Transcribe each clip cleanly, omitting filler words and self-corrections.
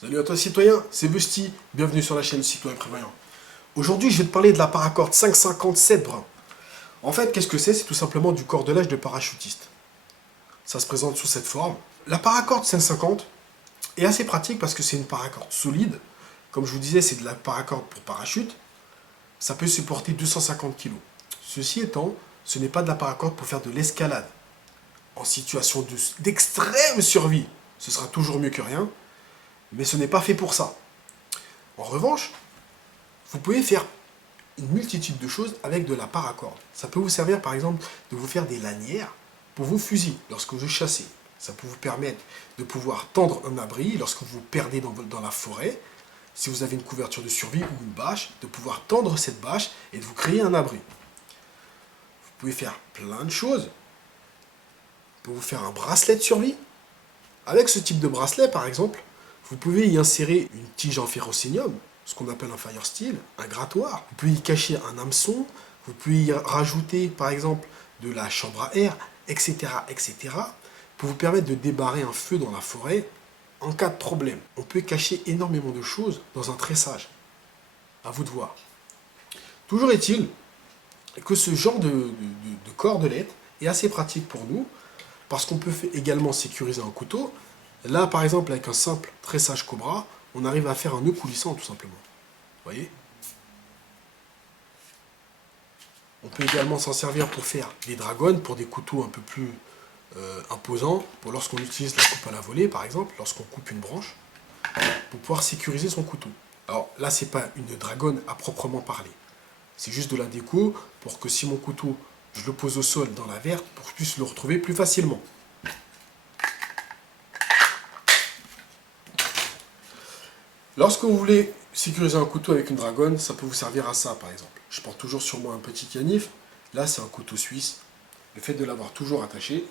Salut à toi citoyen, c'est Busty, bienvenue sur la chaîne Citoyen Prévoyant. Aujourd'hui je vais te parler de la paracorde 557 brun. En fait qu'est-ce que c'est? C'est tout simplement du cordelage de parachutiste. Ça se présente sous cette forme. La paracorde 550 est assez pratique parce que c'est une paracorde solide. Comme je vous disais, c'est de la paracorde pour parachute. Ça peut supporter 250 kg. Ceci étant, ce n'est pas de la paracorde pour faire de l'escalade. En situation d'extrême survie, ce sera toujours mieux que rien. Mais ce n'est pas fait pour ça. En revanche, vous pouvez faire une multitude de choses avec de la paracorde. Ça peut vous servir par exemple de vous faire des lanières pour vos fusils lorsque vous chassez. Ça peut vous permettre de pouvoir tendre un abri lorsque vous vous perdez dans la forêt. Si vous avez une couverture de survie ou une bâche, de pouvoir tendre cette bâche et de vous créer un abri. Vous pouvez faire plein de choses. Vous pouvez vous faire un bracelet de survie. Avec ce type de bracelet par exemple, vous pouvez y insérer une tige en ferrocénium, ce qu'on appelle un fire steel, un grattoir. Vous pouvez y cacher un hameçon, vous pouvez y rajouter par exemple de la chambre à air, etc., etc., pour vous permettre de débarrer un feu dans la forêt en cas de problème. On peut cacher énormément de choses dans un tressage. À vous de voir. Toujours est-il que ce genre de cordelette est assez pratique pour nous, parce qu'on peut également sécuriser un couteau. Là, par exemple, avec un simple tressage Cobra, on arrive à faire un nœud coulissant, tout simplement. Vous voyez? On peut également s'en servir pour faire des dragons, pour des couteaux un peu plus imposants, pour lorsqu'on utilise la coupe à la volée, par exemple, lorsqu'on coupe une branche, pour pouvoir sécuriser son couteau. Alors là, c'est pas une dragonne à proprement parler. C'est juste de la déco pour que si mon couteau, je le pose au sol dans la verte, pour que je puisse le retrouver plus facilement. Lorsque vous voulez sécuriser un couteau avec une dragonne, ça peut vous servir à ça par exemple. Je porte toujours sur moi un petit canif. Là, c'est un couteau suisse. Le fait de l'avoir toujours attaché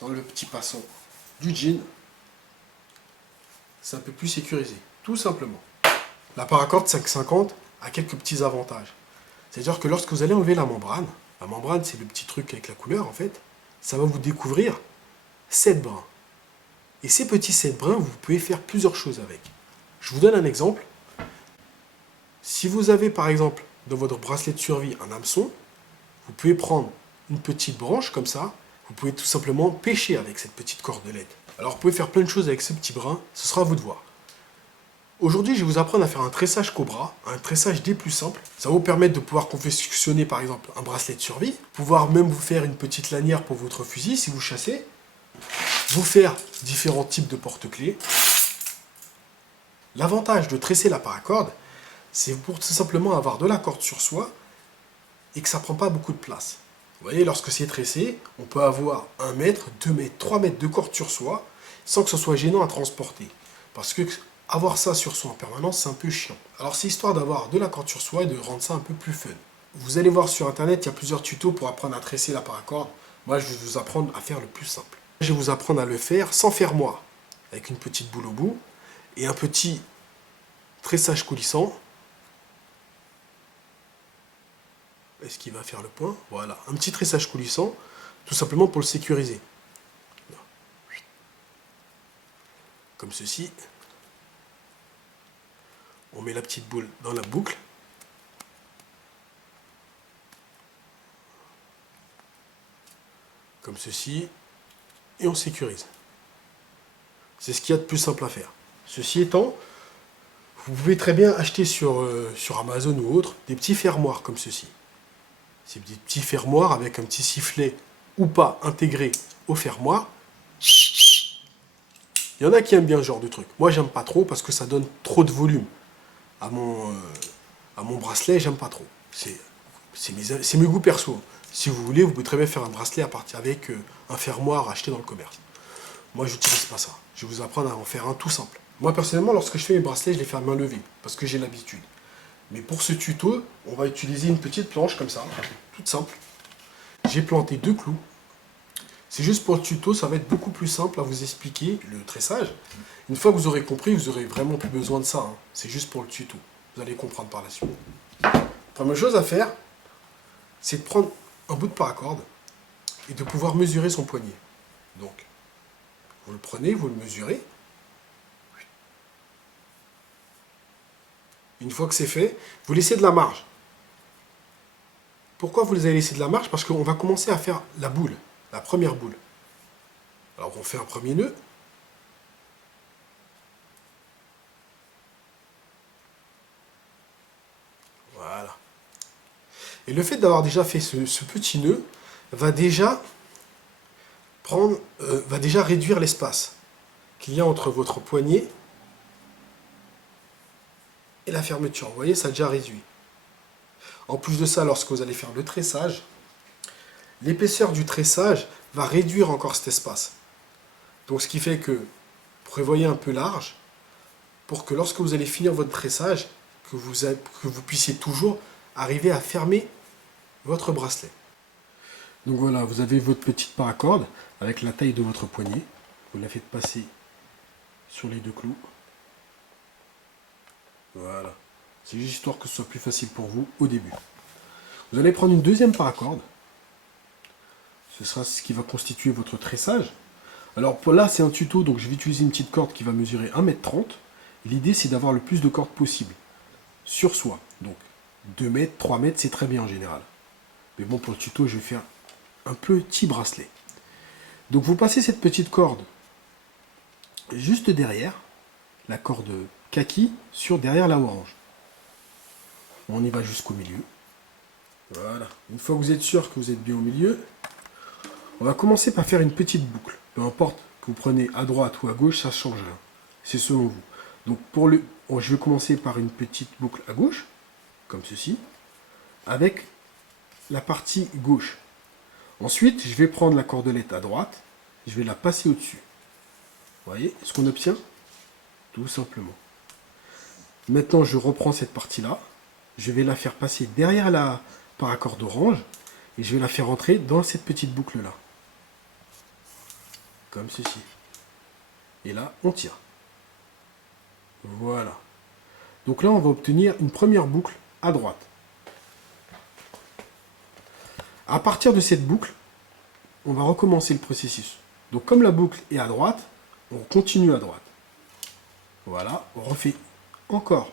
dans le petit passant du jean, c'est un peu plus sécurisé, tout simplement. La paracorde 550 a quelques petits avantages. C'est-à-dire que lorsque vous allez enlever la membrane c'est le petit truc avec la couleur en fait, ça va vous découvrir 7 brins. Et ces petits 7 brins, vous pouvez faire plusieurs choses avec. Je vous donne un exemple. Si vous avez par exemple dans votre bracelet de survie un hameçon, vous pouvez prendre une petite branche comme ça, vous pouvez tout simplement pêcher avec cette petite cordelette. Alors vous pouvez faire plein de choses avec ce petit brin, ce sera à vous de voir. Aujourd'hui, je vais vous apprendre à faire un tressage Cobra, un tressage des plus simples. Ça va vous permettre de pouvoir confectionner par exemple un bracelet de survie, pouvoir même vous faire une petite lanière pour votre fusil si vous chassez, vous faire différents types de porte-clés. L'avantage de tresser la paracorde, c'est pour tout simplement avoir de la corde sur soi et que ça ne prend pas beaucoup de place. Vous voyez, lorsque c'est tressé, on peut avoir 1 mètre, 2 mètres, 3 mètres de corde sur soi sans que ce soit gênant à transporter. Parce que avoir ça sur soi en permanence, c'est un peu chiant. Alors c'est histoire d'avoir de la corde sur soi et de rendre ça un peu plus fun. Vous allez voir sur internet, il y a plusieurs tutos pour apprendre à tresser la paracorde. Moi, je vais vous apprendre à faire le plus simple. Je vais vous apprendre à le faire sans fermoir, avec une petite boule au bout et un petit tressage coulissant. Est-ce qu'il va faire le point? Voilà, un petit tressage coulissant, tout simplement pour le sécuriser. Comme ceci. On met la petite boule dans la boucle. Comme ceci. Et on sécurise. C'est ce qu'il y a de plus simple à faire. Ceci étant, vous pouvez très bien acheter sur Amazon ou autre des petits fermoirs comme ceci. C'est des petits fermoirs avec un petit sifflet ou pas intégré au fermoir. Il y en a qui aiment bien ce genre de truc. Moi, j'aime pas trop parce que ça donne trop de volume à mon bracelet. J'aime pas trop. C'est mes goûts perso. Si vous voulez, vous pouvez très bien faire un bracelet à partir avec un fermoir acheté dans le commerce. Moi, j'utilise pas ça. Je vais vous apprendre à en faire un tout simple. Moi, personnellement, lorsque je fais mes bracelets, je les fais à main levée parce que j'ai l'habitude. Mais pour ce tuto, on va utiliser une petite planche comme ça, toute simple. J'ai planté 2 clous. C'est juste pour le tuto, ça va être beaucoup plus simple à vous expliquer le tressage. Une fois que vous aurez compris, vous aurez vraiment plus besoin de ça. Hein. C'est juste pour le tuto. Vous allez comprendre par la suite. Première chose à faire, c'est de prendre un bout de paracorde et de pouvoir mesurer son poignet. Donc, vous le prenez, vous le mesurez. Une fois que c'est fait, vous laissez de la marge. Pourquoi vous les avez laissé de la marge? Parce qu'on va commencer à faire la boule, la première boule. Alors on fait un premier nœud. Voilà. Et le fait d'avoir déjà fait ce petit nœud va déjà réduire l'espace qu'il y a entre votre poignet et la fermeture. Vous voyez, ça a déjà réduit. En plus de ça, lorsque vous allez faire le tressage, l'épaisseur du tressage va réduire encore cet espace. Donc ce qui fait que prévoyez un peu large pour que lorsque vous allez finir votre tressage, que vous puissiez toujours arriver à fermer votre bracelet. Donc voilà, vous avez votre petite paracorde avec la taille de votre poignet. Vous la faites passer sur les deux clous. Voilà. C'est juste histoire que ce soit plus facile pour vous au début. Vous allez prendre une deuxième paracorde. Ce sera ce qui va constituer votre tressage. Alors pour là, c'est un tuto, donc je vais utiliser une petite corde qui va mesurer 1,30 m. L'idée, c'est d'avoir le plus de cordes possible sur soi. Donc 2 mètres, 3 mètres, c'est très bien en général. Mais bon, pour le tuto, je vais faire un petit bracelet. Donc vous passez cette petite corde juste derrière, la corde kaki, sur derrière la orange. On y va jusqu'au milieu. Voilà. Une fois que vous êtes sûr que vous êtes bien au milieu, on va commencer par faire une petite boucle. Peu importe que vous prenez à droite ou à gauche, ça ne change rien. C'est selon vous. Donc je vais commencer par une petite boucle à gauche, comme ceci, avec la partie gauche. Ensuite, je vais prendre la cordelette à droite, je vais la passer au-dessus. Vous voyez ce qu'on obtient? Tout simplement. Maintenant, je reprends cette partie-là, je vais la faire passer derrière la paracorde orange, et je vais la faire entrer dans cette petite boucle-là. Comme ceci. Et là, on tire. Voilà. Donc là, on va obtenir une première boucle à droite. À partir de cette boucle, on va recommencer le processus. Donc comme la boucle est à droite, on continue à droite. Voilà, on refait encore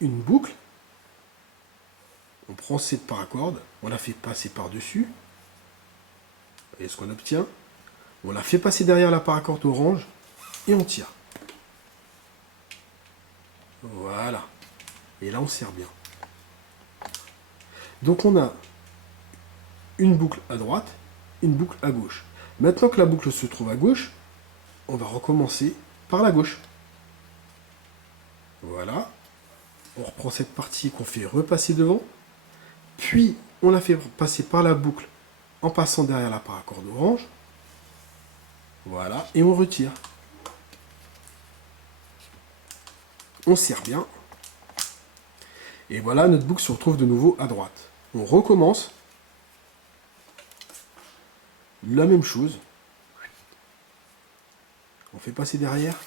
une boucle. On prend cette paracorde, on la fait passer par-dessus. Vous voyez ce qu'on obtient? On la fait passer derrière la paracorde orange et on tire. Voilà. Et là, on serre bien. Donc on a une boucle à droite, une boucle à gauche. Maintenant que la boucle se trouve à gauche, on va recommencer par la gauche. Voilà. On reprend cette partie qu'on fait repasser devant. Puis, on la fait passer par la boucle en passant derrière la paracorde orange. Voilà. Et on retire. On serre bien. Et voilà, notre boucle se retrouve de nouveau à droite. On recommence. La même chose. On fait passer derrière.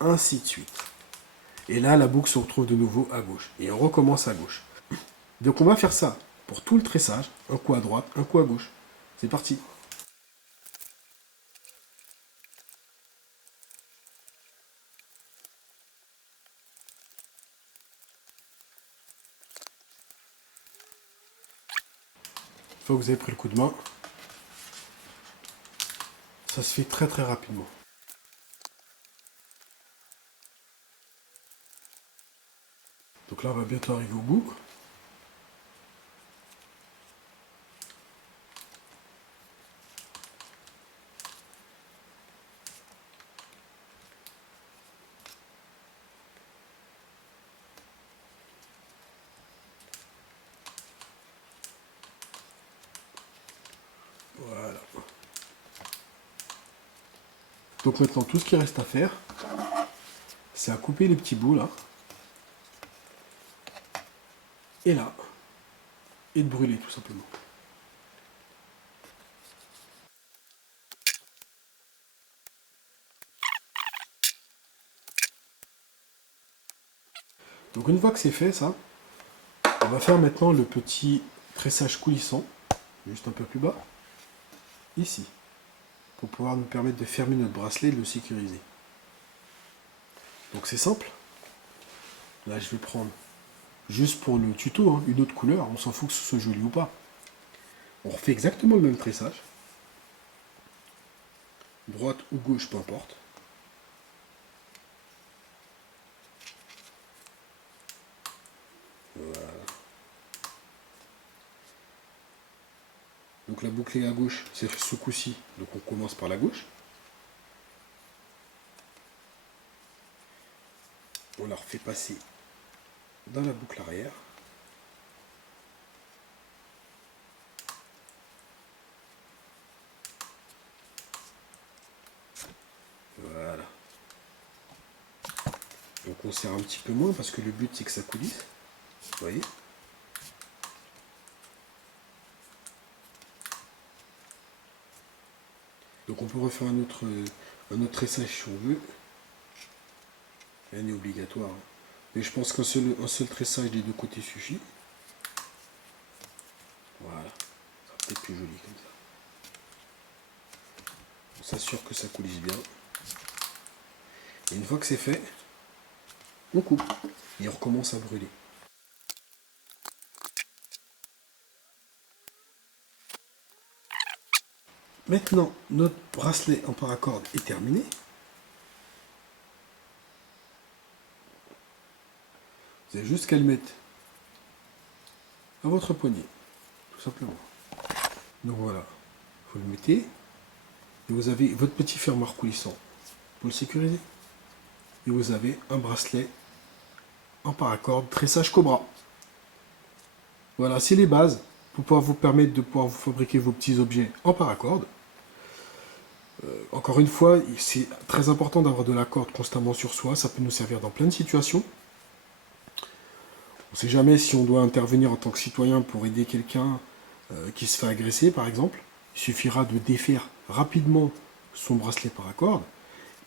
Ainsi de suite. Et là, la boucle se retrouve de nouveau à gauche. Et on recommence à gauche. Donc on va faire ça pour tout le tressage. Un coup à droite, un coup à gauche. C'est parti. Une fois que vous avez pris le coup de main, ça se fait très très rapidement. Donc là, on va bientôt arriver au bout. Voilà. Donc maintenant, tout ce qui reste à faire, c'est à couper les petits bouts là. Et là. Et de brûler tout simplement. Donc une fois que c'est fait ça, on va faire maintenant le petit tressage coulissant, juste un peu plus bas, ici, pour pouvoir nous permettre de fermer notre bracelet et de le sécuriser. Donc c'est simple, Là, je vais prendre, juste pour le tuto, hein, une autre couleur. On s'en fout que ce soit joli ou pas. On refait exactement le même tressage. Droite ou gauche, peu importe. Voilà. Donc la boucle est à gauche, c'est ce coup-ci. Donc on commence par la gauche. On la refait passer dans la boucle arrière. Voilà. Donc on serre un petit peu moins parce que le but c'est que ça coulisse. Vous voyez? Donc on peut refaire un autre tressage si on veut. Rien n'est obligatoire. Hein. Mais je pense un seul tressage des deux côtés suffit. Voilà. Ça sera peut-être plus joli comme ça. On s'assure que ça coulisse bien. Et une fois que c'est fait, on coupe. Et on recommence à brûler. Maintenant, notre bracelet en paracorde est terminé. Vous avez juste qu'à le mettre à votre poignet, tout simplement. Donc voilà, vous le mettez et vous avez votre petit fermoir coulissant pour le sécuriser. Et vous avez un bracelet en paracorde tressage Cobra. Voilà, c'est les bases pour pouvoir vous permettre de pouvoir vous fabriquer vos petits objets en paracorde. Encore une fois, c'est très important d'avoir de la corde constamment sur soi, ça peut nous servir dans plein de situations. On ne sait jamais si on doit intervenir en tant que citoyen pour aider quelqu'un qui se fait agresser, par exemple. Il suffira de défaire rapidement son bracelet paracorde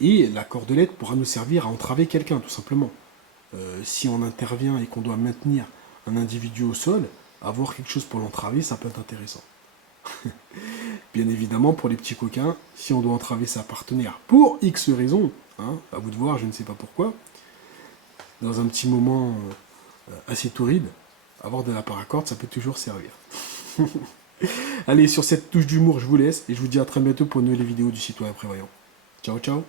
et la cordelette pourra nous servir à entraver quelqu'un, tout simplement. Si on intervient et qu'on doit maintenir un individu au sol, avoir quelque chose pour l'entraver, ça peut être intéressant. Bien évidemment, pour les petits coquins, si on doit entraver sa partenaire pour X raisons, hein, à vous de voir, je ne sais pas pourquoi, dans un petit moment assez torride, avoir de la paracorde, ça peut toujours servir. Allez, sur cette touche d'humour, je vous laisse et je vous dis à très bientôt pour une nouvelle vidéo du Citoyen Prévoyant. Ciao, ciao.